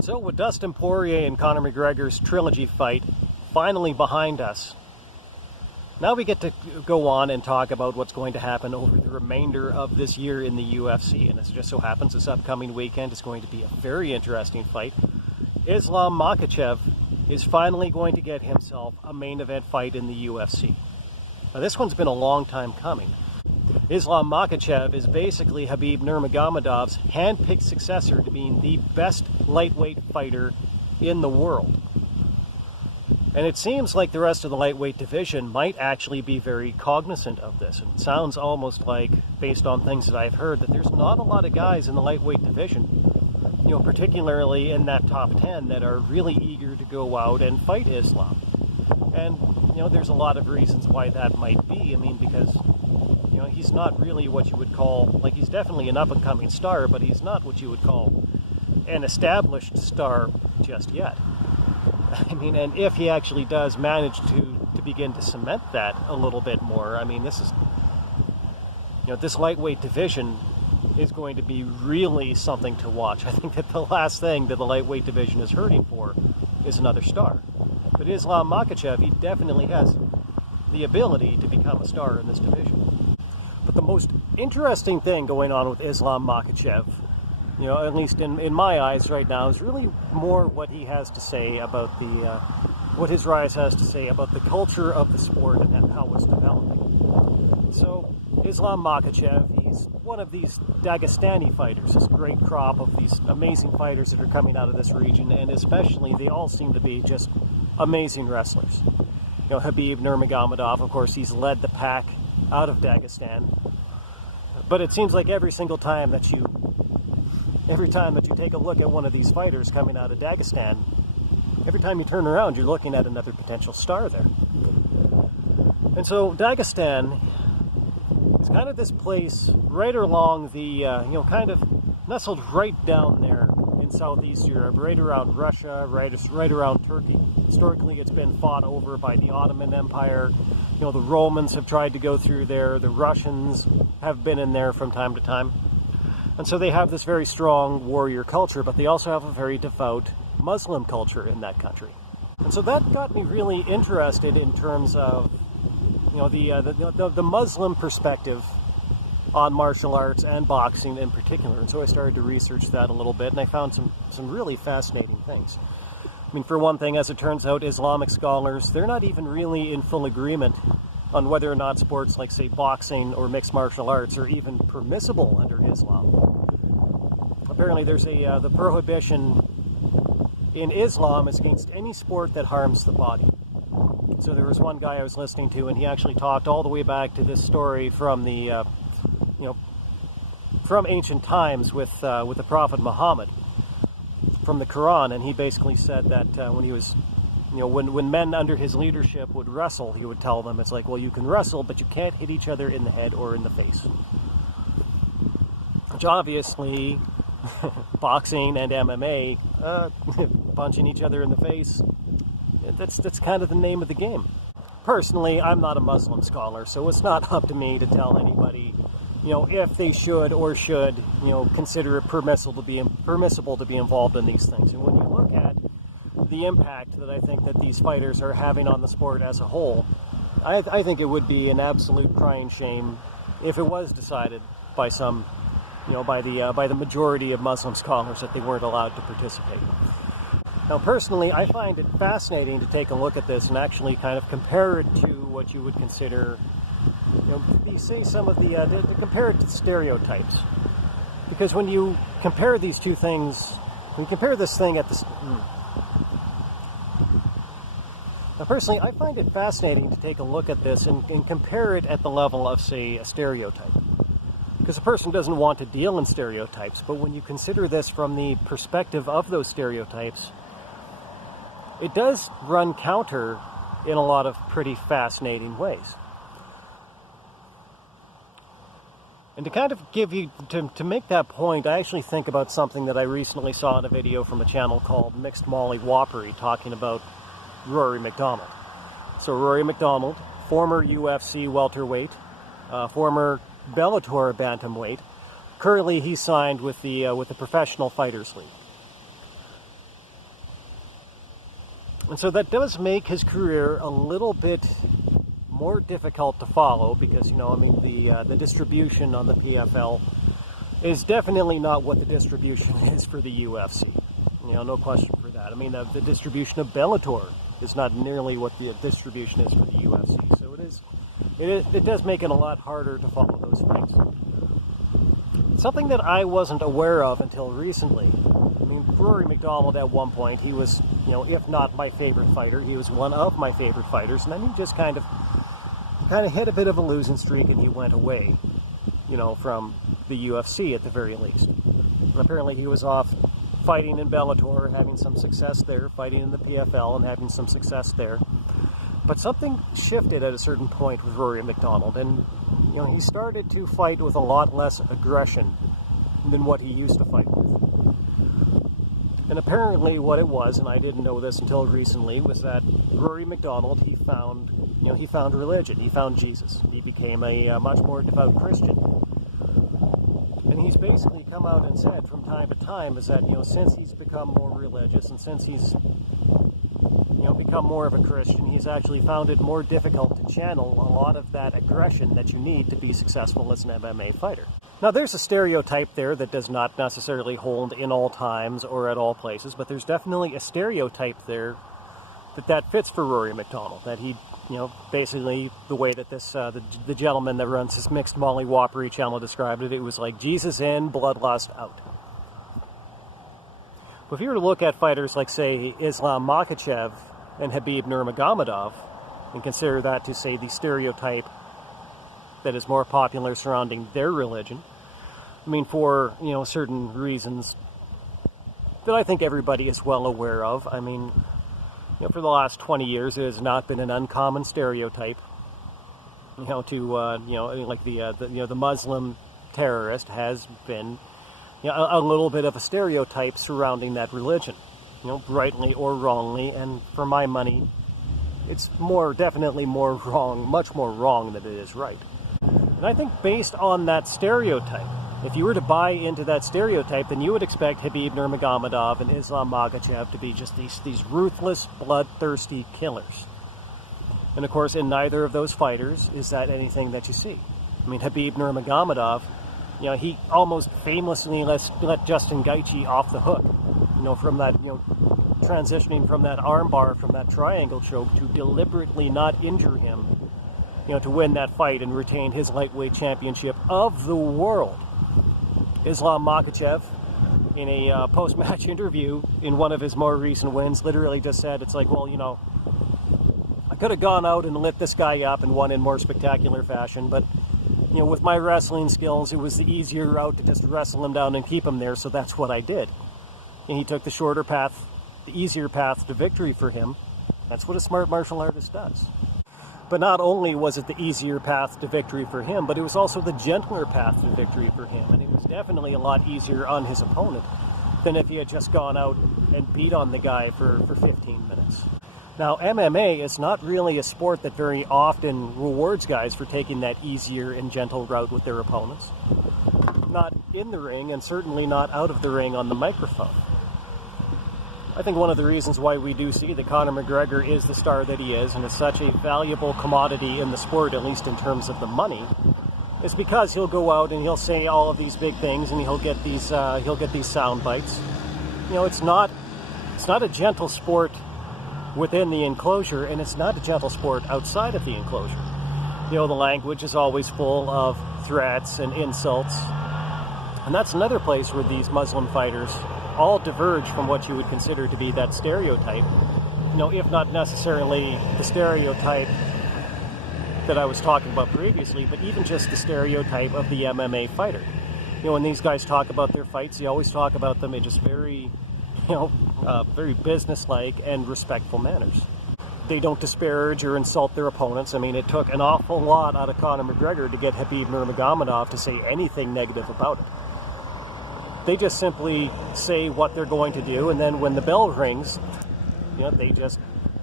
And so with Dustin Poirier and Conor McGregor's trilogy fight finally behind us, now we get to go on and talk about what's going to happen over the remainder of this year in the UFC. And as it just so happens, this upcoming weekend is going to be a very interesting fight. Islam Makhachev is finally going to get himself a main event fight in the UFC. Now this one's been a long time coming. Islam Makhachev is basically Khabib Nurmagomedov's hand-picked successor to being the best lightweight fighter in the world. And it seems like the rest of the lightweight division might actually be very cognizant of this. And it sounds almost like, based on things that I've heard, that there's not a lot of guys in the lightweight division, you know, particularly in that top 10, that are really eager to go out and fight Islam. And, you know, there's a lot of reasons why that might be. I mean, because, you know, he's not really what you would call, like, he's definitely an up-and-coming star, but he's not what you would call an established star just yet. I mean, and if he actually does manage to begin to cement that a little bit more, I mean, this is, you know, this lightweight division is going to be really something to watch. I think that the last thing that the lightweight division is hurting for is another star. But Islam Makhachev, he definitely has the ability to become a star in this division. But the most interesting thing going on with Islam Makhachev, you know, at least in my eyes right now, is really more what he has to say about what his rise has to say about the culture of the sport and how it's developing. So, Islam Makhachev, he's one of these Dagestani fighters, this great crop of these amazing fighters that are coming out of this region, and especially they all seem to be just amazing wrestlers. You know, Khabib Nurmagomedov, of course, he's led the pack out of Dagestan, but it seems like every time that you take a look at one of these fighters coming out of Dagestan, every time you turn around, you're looking at another potential star there. And so Dagestan is kind of this place right along the, you know, kind of nestled right down there in Southeast Europe, right around Russia, right around Turkey. Historically, it's been fought over by the Ottoman Empire. You know, the Romans have tried to go through there. The Russians have been in there from time to time. And so they have this very strong warrior culture, but they also have a very devout Muslim culture in that country. And so that got me really interested in terms of, you know, the Muslim perspective on martial arts and boxing in particular. And so I started to research that a little bit, and I found some really fascinating things. I mean, for one thing, as it turns out, Islamic scholars, they're not even really in full agreement on whether or not sports like, say, boxing or mixed martial arts are even permissible under Islam. Apparently there's the prohibition in Islam is against any sport that harms the body. So there was one guy I was listening to, and he actually talked all the way back to this story from the, you know, from ancient times with the Prophet Muhammad, from the Quran, and he basically said that when he was, you know, when men under his leadership would wrestle, he would tell them, it's like, well, you can wrestle, but you can't hit each other in the head or in the face. Which obviously, boxing and MMA, punching each other in the face, that's kind of the name of the game. Personally, I'm not a Muslim scholar, so it's not up to me to tell anybody, you know, if they should or should, you know, consider it permissible to be involved in these things. And when you look at the impact that I think that these fighters are having on the sport as a whole, I think it would be an absolute crying shame if it was decided by some, you know, by the majority of Muslim scholars that they weren't allowed to participate. Now, personally, I find it fascinating to take a look at this and actually kind of compare it to what you would consider, you know, say some of to compare it to stereotypes. Because when you compare these two things, when you compare this thing at the... Now, personally, I find it fascinating to take a look at this and compare it at the level of, say, a stereotype. Because a person doesn't want to deal in stereotypes, but when you consider this from the perspective of those stereotypes, it does run counter in a lot of pretty fascinating ways. And to kind of give you, to make that point, I actually think about something that I recently saw in a video from a channel called Mixed Molly Whoppery, talking about Rory MacDonald. So Rory MacDonald, former UFC welterweight, former Bellator bantamweight. Currently, he's signed with the Professional Fighters League. And so that does make his career a little bit more difficult to follow because, you know, I mean, the distribution on the PFL is definitely not what the distribution is for the UFC. You know, no question for that. I mean, the distribution of Bellator is not nearly what the distribution is for the UFC. So it does make it a lot harder to follow those fights. Something that I wasn't aware of until recently. I mean, Rory MacDonald at one point, he was, you know, if not my favorite fighter, he was one of my favorite fighters, and then he just kind of hit a bit of a losing streak and he went away, you know, from the UFC at the very least. And apparently he was off fighting in Bellator, having some success there, fighting in the PFL and having some success there. But something shifted at a certain point with Rory MacDonald, and, you know, he started to fight with a lot less aggression than what he used to fight with. And apparently what it was, and I didn't know this until recently, was that Rory MacDonald, he found religion, he found Jesus. He became a much more devout Christian. And he's basically come out and said from time to time is that, you know, since he's become more religious and since he's, you know, become more of a Christian, he's actually found it more difficult to channel a lot of that aggression that you need to be successful as an MMA fighter. Now, there's a stereotype there that does not necessarily hold in all times or at all places, but there's definitely a stereotype there that fits for Rory MacDonald, that he, you know, basically the way that this the gentleman that runs this Mixed Molly Whoppery channel described it, it was like Jesus in, bloodlust out. But if you were to look at fighters like, say, Islam Makhachev and Khabib Nurmagomedov, and consider that to, say, the stereotype that is more popular surrounding their religion, I mean, for, you know, certain reasons that I think everybody is well aware of. I mean, you know, for the last 20 years, it has not been an uncommon stereotype, you know, to, you know, like the Muslim terrorist has been, you know, a little bit of a stereotype surrounding that religion, you know, rightly or wrongly, and for my money, it's definitely more wrong, much more wrong than it is right. And I think based on that stereotype, if you were to buy into that stereotype, then you would expect Khabib Nurmagomedov and Islam Makhachev to be just these ruthless, bloodthirsty killers. And of course, in neither of those fighters is that anything that you see. I mean, Khabib Nurmagomedov, you know, he almost famously let Justin Gaethje off the hook, you know, from that, you know, transitioning from that armbar, from that triangle choke, to deliberately not injure him, you know, to win that fight and retain his lightweight championship of the world. Islam Makhachev, in a post-match interview in one of his more recent wins, literally just said, it's like, well, you know, I could have gone out and lit this guy up and won in more spectacular fashion, but, you know, with my wrestling skills, it was the easier route to just wrestle him down and keep him there, so that's what I did. And he took the shorter path, the easier path to victory for him. That's what a smart martial artist does. But not only was it the easier path to victory for him, but it was also the gentler path to victory for him. And it was definitely a lot easier on his opponent than if he had just gone out and beat on the guy for 15 minutes. Now, MMA is not really a sport that very often rewards guys for taking that easier and gentle route with their opponents. Not in the ring, and certainly not out of the ring on the microphone. I think one of the reasons why we do see that Conor McGregor is the star that he is and is such a valuable commodity in the sport, at least in terms of the money, is because he'll go out and he'll say all of these big things and he'll get these sound bites. You know, it's not a gentle sport within the enclosure, and it's not a gentle sport outside of the enclosure. You know, the language is always full of threats and insults, and that's another place where these Muslim fighters all diverge from what you would consider to be that stereotype, you know, if not necessarily the stereotype that I was talking about previously, but even just the stereotype of the MMA fighter. You know, when these guys talk about their fights, they always talk about them in just very, you know, very businesslike and respectful manners. They don't disparage or insult their opponents. I mean, it took an awful lot out of Conor McGregor to get Khabib Nurmagomedov to say anything negative about it. They just simply say what they're going to do, and then when the bell rings, you know, they just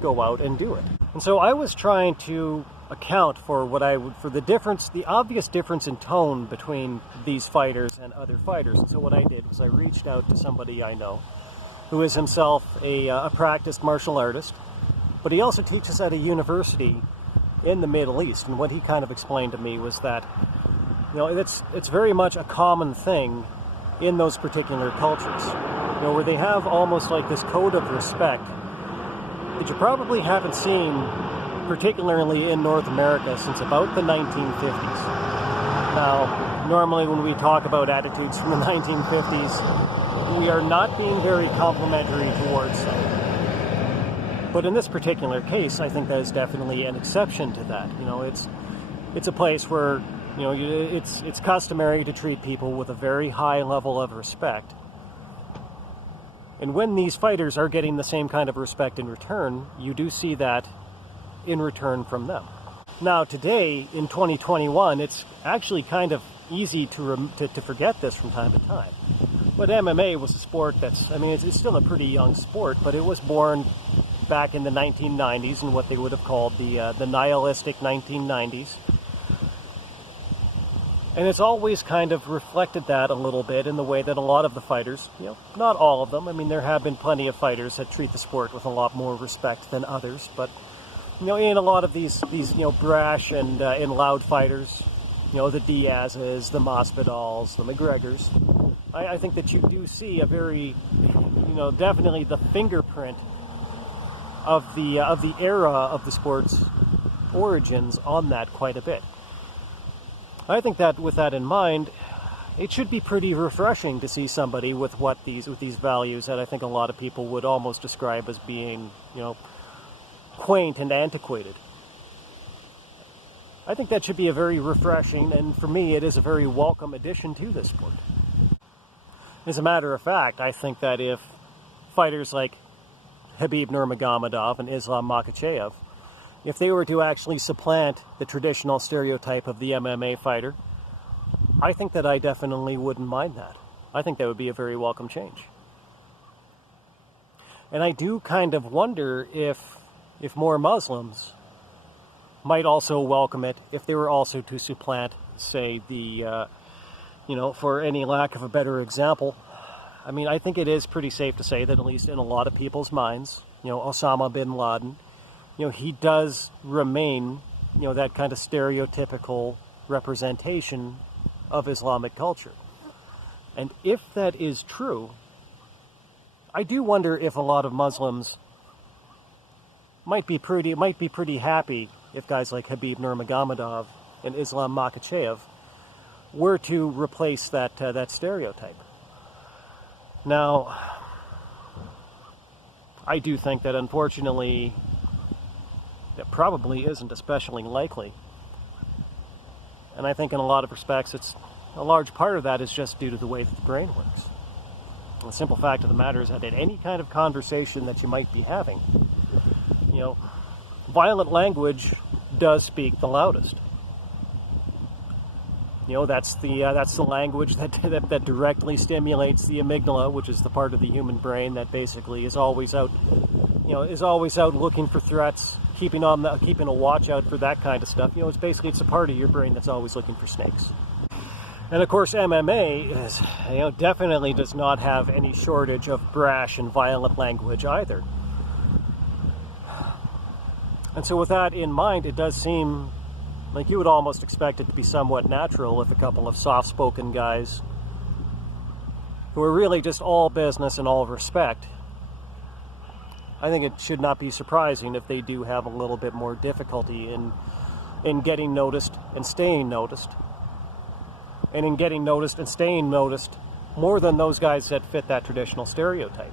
go out and do it. And so I was trying to account for the obvious difference in tone between these fighters and other fighters. And so what I did was I reached out to somebody I know who is himself a practiced martial artist, but he also teaches at a university in the Middle East. And what he kind of explained to me was that, it's very much a common thing in those particular cultures, where they have almost like this code of respect that you probably haven't seen, particularly in North America, since about the 1950s. Now, normally when we talk about attitudes from the 1950s, we are not being very complimentary towards them. But in this particular case, I think that is definitely an exception to that. It's a place where, it's customary to treat people with a very high level of respect. And when these fighters are getting the same kind of respect in return, you do see that in return from them. Now today, in 2021, it's actually kind of easy to forget this from time to time. But MMA was a sport it's still a pretty young sport, but it was born back in the 1990s in what they would have called the nihilistic 1990s. And it's always kind of reflected that a little bit in the way that a lot of the fighters, not all of them, there have been plenty of fighters that treat the sport with a lot more respect than others, but, in a lot of these brash and loud fighters, the Diazes, the Masvidals, the McGregors, I think that you do see a very, definitely the fingerprint of the era of the sport's origins on that quite a bit. I think that with that in mind, it should be pretty refreshing to see somebody with these values that I think a lot of people would almost describe as being, quaint and antiquated. I think that should be a very refreshing, and for me, it is a very welcome addition to this sport. As a matter of fact, I think that if fighters like Khabib Nurmagomedov and Islam Makhachev, if they were to actually supplant the traditional stereotype of the MMA fighter, I think that I definitely wouldn't mind that. I think that would be a very welcome change. And I do kind of wonder if more Muslims might also welcome it if they were also to supplant, say, for any lack of a better example, I think it is pretty safe to say that at least in a lot of people's minds, Osama bin Laden, he does remain, that kind of stereotypical representation of Islamic culture. And if that is true, I do wonder if a lot of Muslims might be pretty happy if guys like Khabib Nurmagomedov and Islam Makhachev were to replace that stereotype. Now, I do think that unfortunately that probably isn't especially likely. And I think in a lot of respects, a large part of that is just due to the way that the brain works. And the simple fact of the matter is that in any kind of conversation that you might be having, violent language does speak the loudest. That's the language that directly stimulates the amygdala, which is the part of the human brain that basically is always out looking for threats, keeping a watch out for that kind of stuff. It's a part of your brain that's always looking for snakes. And of course, MMA is, definitely does not have any shortage of brash and violent language either. And so with that in mind, it does seem like you would almost expect it to be somewhat natural if a couple of soft-spoken guys who are really just all business and all respect, I think it should not be surprising if they do have a little bit more difficulty in getting noticed and staying noticed. And in getting noticed and staying noticed more than those guys that fit that traditional stereotype.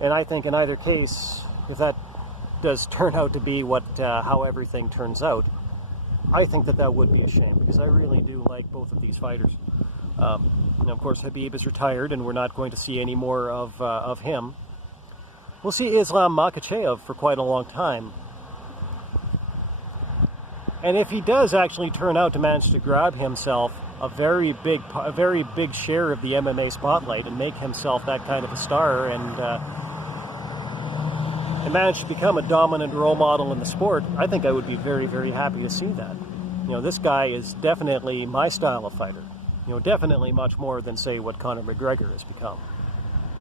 And I think in either case, if that does turn out to be how everything turns out, I think that would be a shame, because I really do like both of these fighters. Of course, Khabib is retired, and we're not going to see any more of him. We'll see Islam Makhachev for quite a long time. And if he does actually turn out to manage to grab himself a very big share of the MMA spotlight and make himself that kind of a star and manage to become a dominant role model in the sport, I think I would be very, very happy to see that. This guy is definitely my style of fighter. Definitely much more than, say, what Conor McGregor has become.